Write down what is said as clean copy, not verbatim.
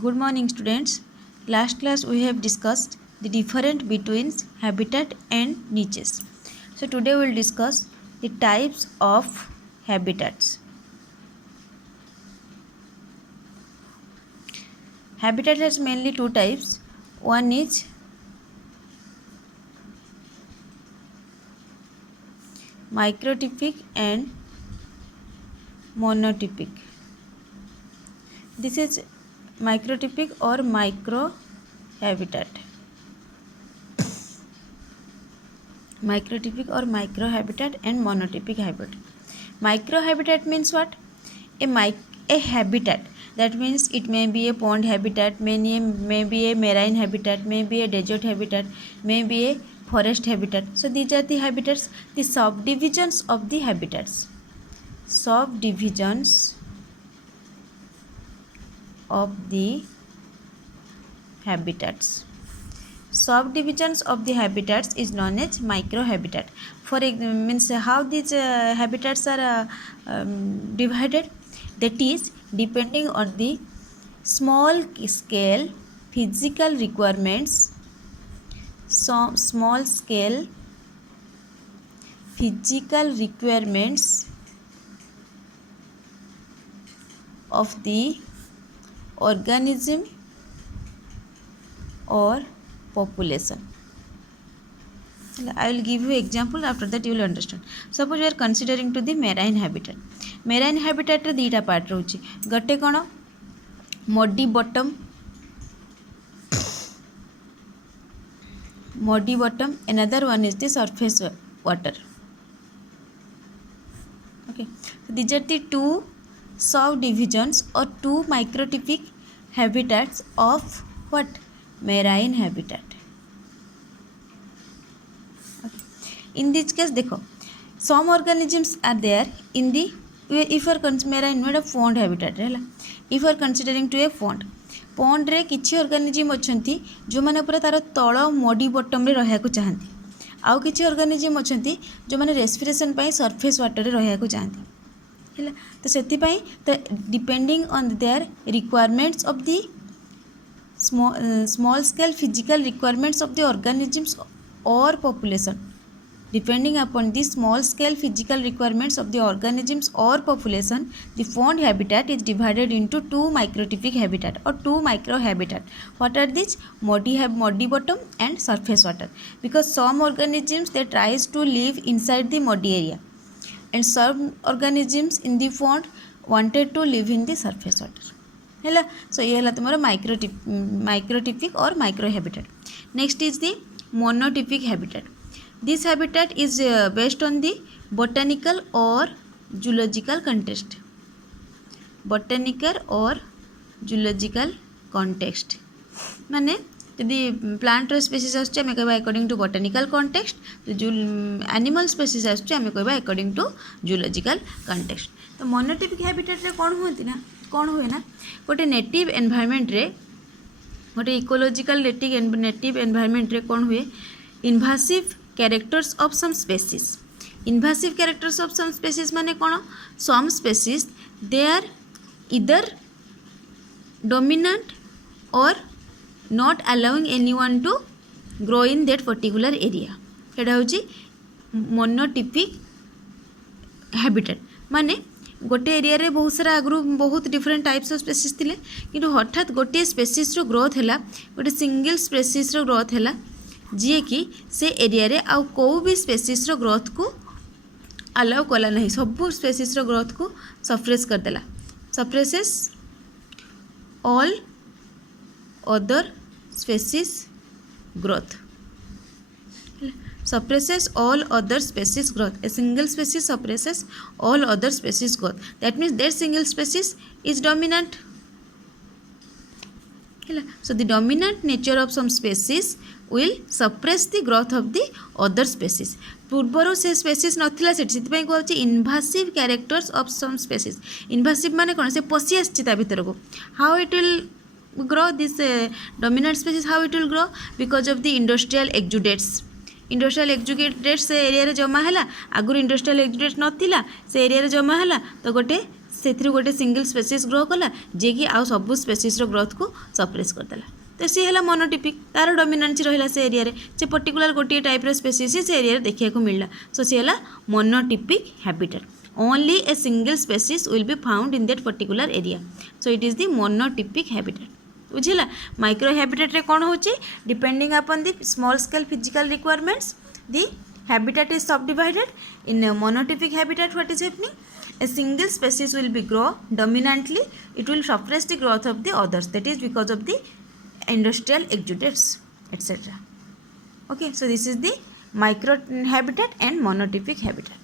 Good morning, students. Last class we have discussed the difference between habitat and niches. So today we will discuss the types of habitats. Habitat has mainly two types. One is microtypic and monotypic. This is microtypic or micro habitat. Microtypic or micro habitat and monotypic habitat. Micro habitat means what? A habitat, that means it may be a pond habitat, may be a marine habitat, may be a desert habitat, may be a forest habitat. So these are the habitats, the subdivisions of the habitats. Subdivisions of the habitats. Subdivisions of the habitats is known as microhabitat. For means how these habitats are divided, that is depending on the small scale physical requirements. So small scale physical requirements of the organism or population. I will give you example, after that you will understand. Suppose we are considering to the marine habitat. Marine habitat रे दीटा part रोची. गटे कौन muddy bottom, another one is the surface water. Okay, so these are the two subdivisions or two microtypic habitats of what? Marine habitat. Okay. In this case देखो, some organisms are there in the, if you are marine में pond habitat है, if you are considering to a pond रे किछि organism अछंती जो माने पूरा तार तळ मडी बॉटम रे रहया को चाहंती, आउ किछि organism अछंती जो माने रेस्पिरेशन पाई सरफेस वाटर रे रहया को चाहंती हैला. तो सेति पाई तो depending on their requirements of the small scale physical requirements of the organisms or population, depending upon the small scale physical requirements of the organisms or population, the pond habitat is divided into two microtypic habitat or two micro habitat. What are these? Muddy bottom and surface water, because some organisms they tries to live inside the muddy area and some organisms in the pond wanted to live in the surface water. है. So ये तुम्हारा microtypic or micro habitat. Next is the monotypic habitat. This habitat is based on the botanical or zoological context. Botanical or zoological context माने यदि plant species आसुचे आमे कहबा according to botanical context, तो animal species आसुचे आमे कहबा according to zoological context. तो monotypic habitat रे कोन होती ना, कोन हुए ना, गोटे नेटिव एनवायरनमेंट रे, गोटे इकोलॉजिकल नेटिव एनवायरनमेंट रे कोन हुए, invasive characters of some species. Invasive characters of some species माने कोन, सम स्पेसीज दे आर इधर dominant or not allowing anyone to grow in that particular area. एटा होची मोनोटिपिक हैबिटेट. माने गोटे एरिया रे बहुत सारा आगु बहुत डिफरेंट टाइप्स ऑफ स्पेसीज थिले, किंतु हठात गोटे स्पेसीज रो ग्रोथ हैला, गोटे सिंगल स्पेसीज रो ग्रोथ हैला जे कि से एरिया रे आउ को भी स्पेसीज रो ग्रोथ को अलाउ कला नहीं, सब स्पेसीज रो ग्रोथ को सप्रेस कर देला. Suppresses all other species growth. Suppresses all other species growth. A single species suppresses all other species growth. That means their single species is dominant. So the dominant nature of some species will suppress the growth of the other species. पूर्वर से species नथिला सेठी सेति कहूँ इन्वासिव characters of some species. इन्वासिव माने कौन, से पशि आछि ता भीतर को. How it will grow this dominant species, how it will grow? Because of the industrial exudates. Industrial exudated से एरिया रे जमा हैला, आगुर इंडस्ट्रियल एक्जुकेट नथिला से एरिया रे जमा हैला, तो गोटे से गोटे सिंगल स्पेसीज ग्रो कला जे कि आउ सब स्पेसीज ग्रोथ को सप्रेस करदेला तो सी है मोनोटिपिक तार डोमिनेंसी रहा से एरिया रे जे पर्टिकुलर गोटे टाइप स्पेसीज से एरिया देखा मिलला सो सी है monotypic habitat only a single species will be found in that particular area so it is the monotypic habitat बुझला माइक्रो हैबिटेट रे कौन होची depending upon the small scale physical requirements the habitat is subdivided in a monotypic habitat. What is happening? A single species will be grow dominantly, it will suppress the growth of the others, that is because of the industrial exudates etc. Okay, so this is the micro habitat and monotypic habitat.